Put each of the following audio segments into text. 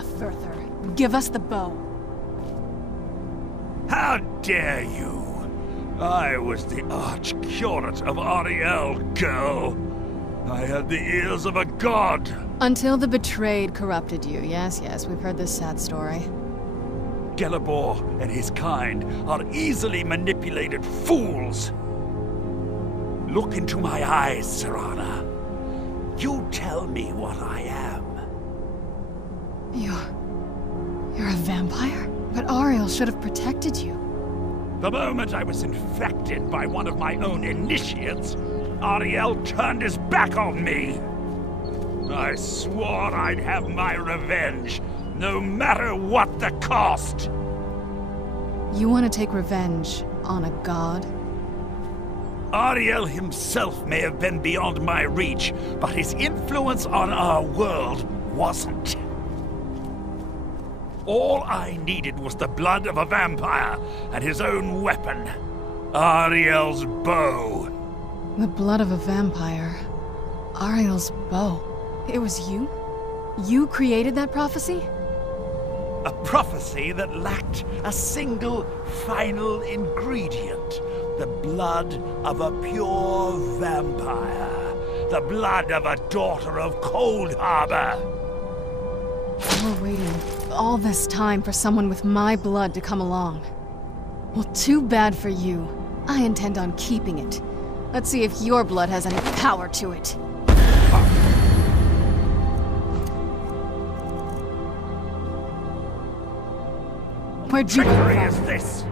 Enough, Vurther. Give us the bow. How dare you? I was the Arch-Curate of Ariel, girl. I had the ears of a god. Until the betrayed corrupted you. Yes, we've heard this sad story. Gelebor and his kind are easily manipulated fools. Look into my eyes, Serana. You tell me what I am. You're a vampire? But Ariel should have protected you. The moment I was infected by one of my own initiates, Ariel turned his back on me. I swore I'd have my revenge, no matter what the cost. You want to take revenge on a god? Ariel himself may have been beyond my reach, but his influence on our world wasn't. All I needed was the blood of a vampire and his own weapon, Ariel's bow. The blood of a vampire. Ariel's bow. It was you? You created that prophecy? A prophecy that lacked a single final ingredient. The blood of a pure vampire. The blood of a daughter of Cold Harbor. We're waiting all this time for someone with my blood to come along. Well, too bad for you. I intend on keeping it. Let's see if your blood has any power to it. Where'd you Trickery come is from? this?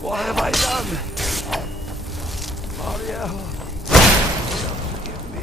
What have I done? Ariel, forgive me.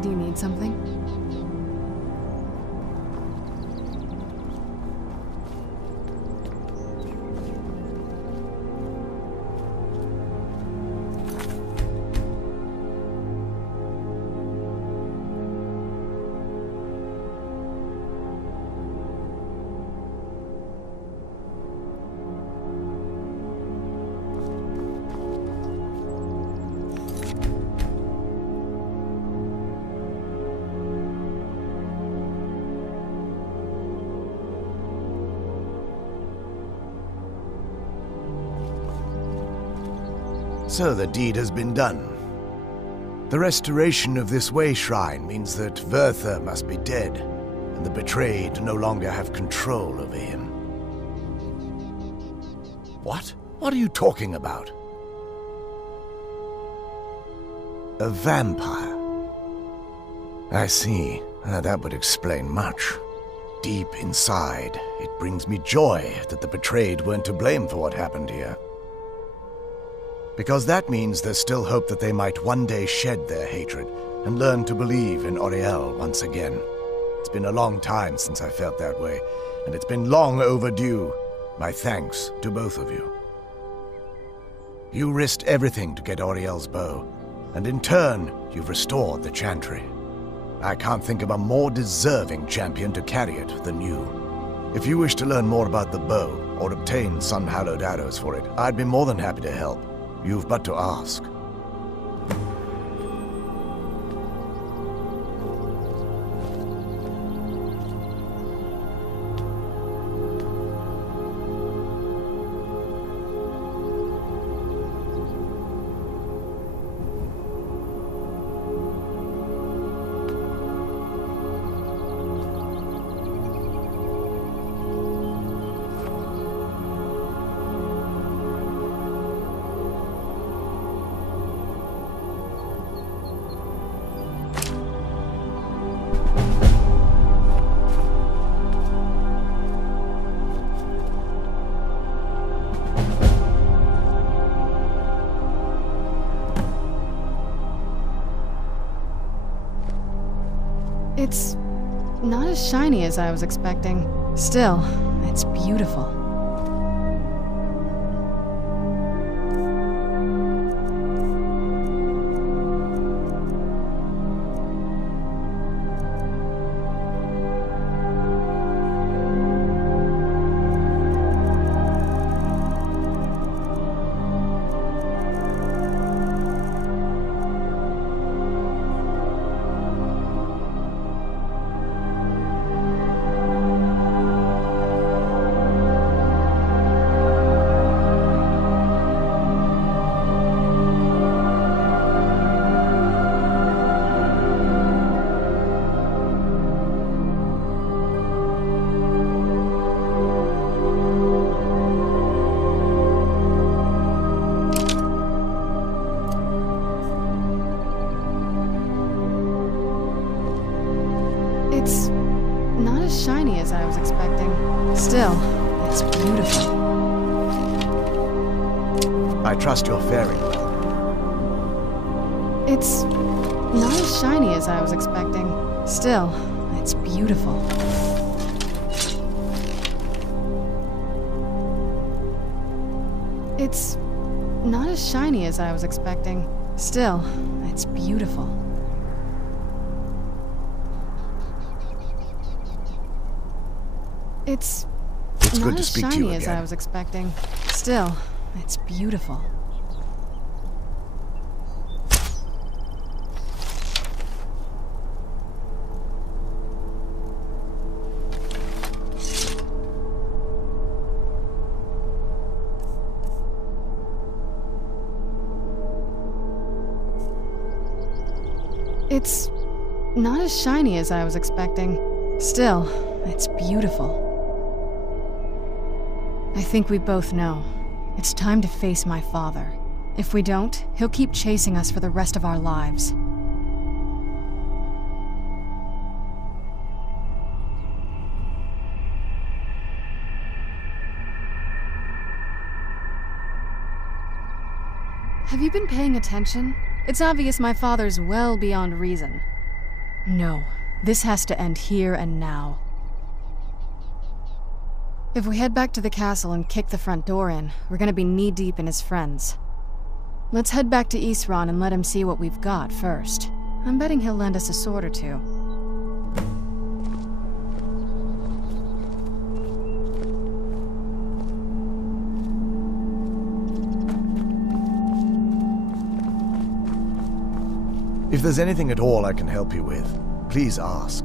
Do you need something? So the deed has been done. The restoration of this way shrine means that Vyrthur must be dead, and the betrayed no longer have control over him. What? What are you talking about? A vampire. I see. That would explain much. Deep inside, it brings me joy that the betrayed weren't to blame for what happened here. Because that means there's still hope that they might one day shed their hatred and learn to believe in Auriel once again. It's been a long time since I felt that way, and it's been long overdue. My thanks to both of you. You risked everything to get Auriel's bow, and in turn, you've restored the Chantry. I can't think of a more deserving champion to carry it than you. If you wish to learn more about the bow, or obtain sun-hallowed arrows for it, I'd be more than happy to help. You've but to ask. It's not as shiny as I was expecting. Still, it's beautiful. It's not as shiny as I was expecting. Still, it's beautiful. I trust you're faring well. It's not as shiny as I was expecting. Still, it's beautiful. It's not as shiny as I was expecting. Still, it's beautiful. It's good not to as speak to you shiny as again. I was expecting. Still, it's beautiful. It's not as shiny as I was expecting. Still, it's beautiful. I think we both know. It's time to face my father. If we don't, he'll keep chasing us for the rest of our lives. Have you been paying attention? It's obvious my father's well beyond reason. No, this has to end here and now. If we head back to the castle and kick the front door in, we're gonna be knee-deep in his friends. Let's head back to Isran and let him see what we've got first. I'm betting he'll lend us a sword or two. If there's anything at all I can help you with, please ask.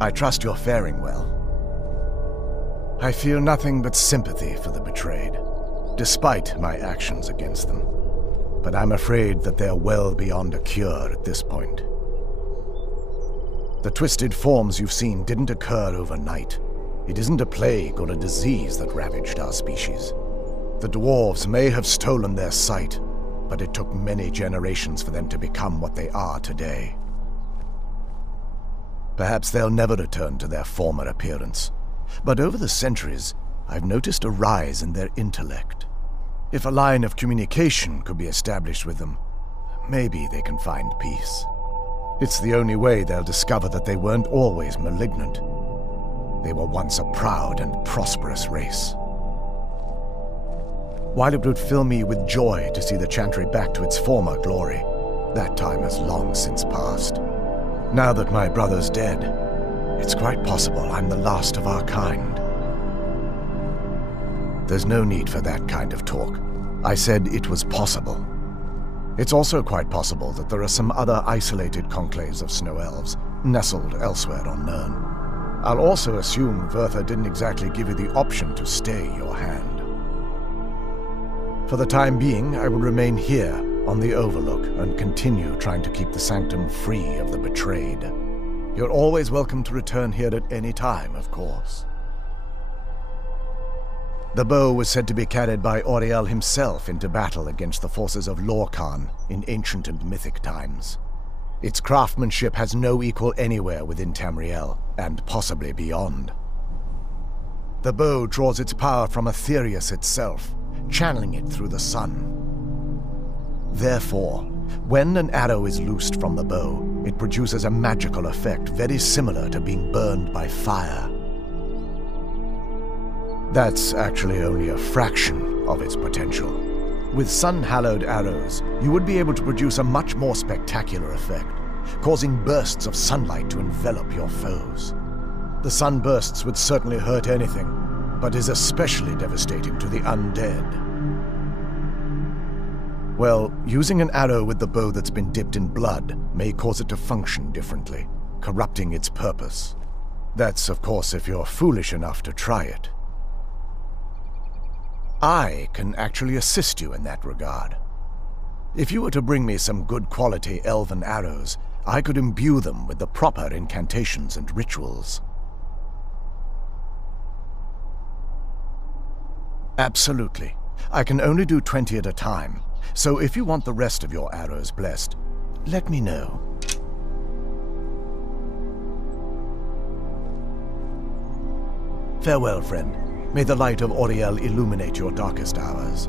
I trust you're faring well. I feel nothing but sympathy for the betrayed, despite my actions against them. But I'm afraid that they're well beyond a cure at this point. The twisted forms you've seen didn't occur overnight. It isn't a plague or a disease that ravaged our species. The dwarves may have stolen their sight, but it took many generations for them to become what they are today. Perhaps they'll never return to their former appearance, but over the centuries, I've noticed a rise in their intellect. If a line of communication could be established with them, maybe they can find peace. It's the only way they'll discover that they weren't always malignant. They were once a proud and prosperous race. While it would fill me with joy to see the Chantry back to its former glory, that time has long since passed. Now that my brother's dead, it's quite possible I'm the last of our kind. There's no need for that kind of talk. I said it was possible. It's also quite possible that there are some other isolated conclaves of snow elves, nestled elsewhere on Nirn. I'll also assume Vyrthur didn't exactly give you the option to stay your hand. For the time being, I will remain here on the Overlook and continue trying to keep the Sanctum free of the betrayed. You're always welcome to return here at any time, of course. The bow was said to be carried by Auriel himself into battle against the forces of Lorkhan in ancient and mythic times. Its craftsmanship has no equal anywhere within Tamriel, and possibly beyond. The bow draws its power from Aetherius itself, channeling it through the sun. Therefore, when an arrow is loosed from the bow, it produces a magical effect very similar to being burned by fire. That's actually only a fraction of its potential. With sun-hallowed arrows, you would be able to produce a much more spectacular effect, causing bursts of sunlight to envelop your foes. The sunbursts would certainly hurt anything, but is especially devastating to the undead. Well, using an arrow with the bow that's been dipped in blood may cause it to function differently, corrupting its purpose. That's, of course, if you're foolish enough to try it. I can actually assist you in that regard. If you were to bring me some good quality elven arrows, I could imbue them with the proper incantations and rituals. Absolutely. I can only do 20 at a time, so if you want the rest of your arrows blessed, let me know. Farewell, friend. May the light of Auriel illuminate your darkest hours.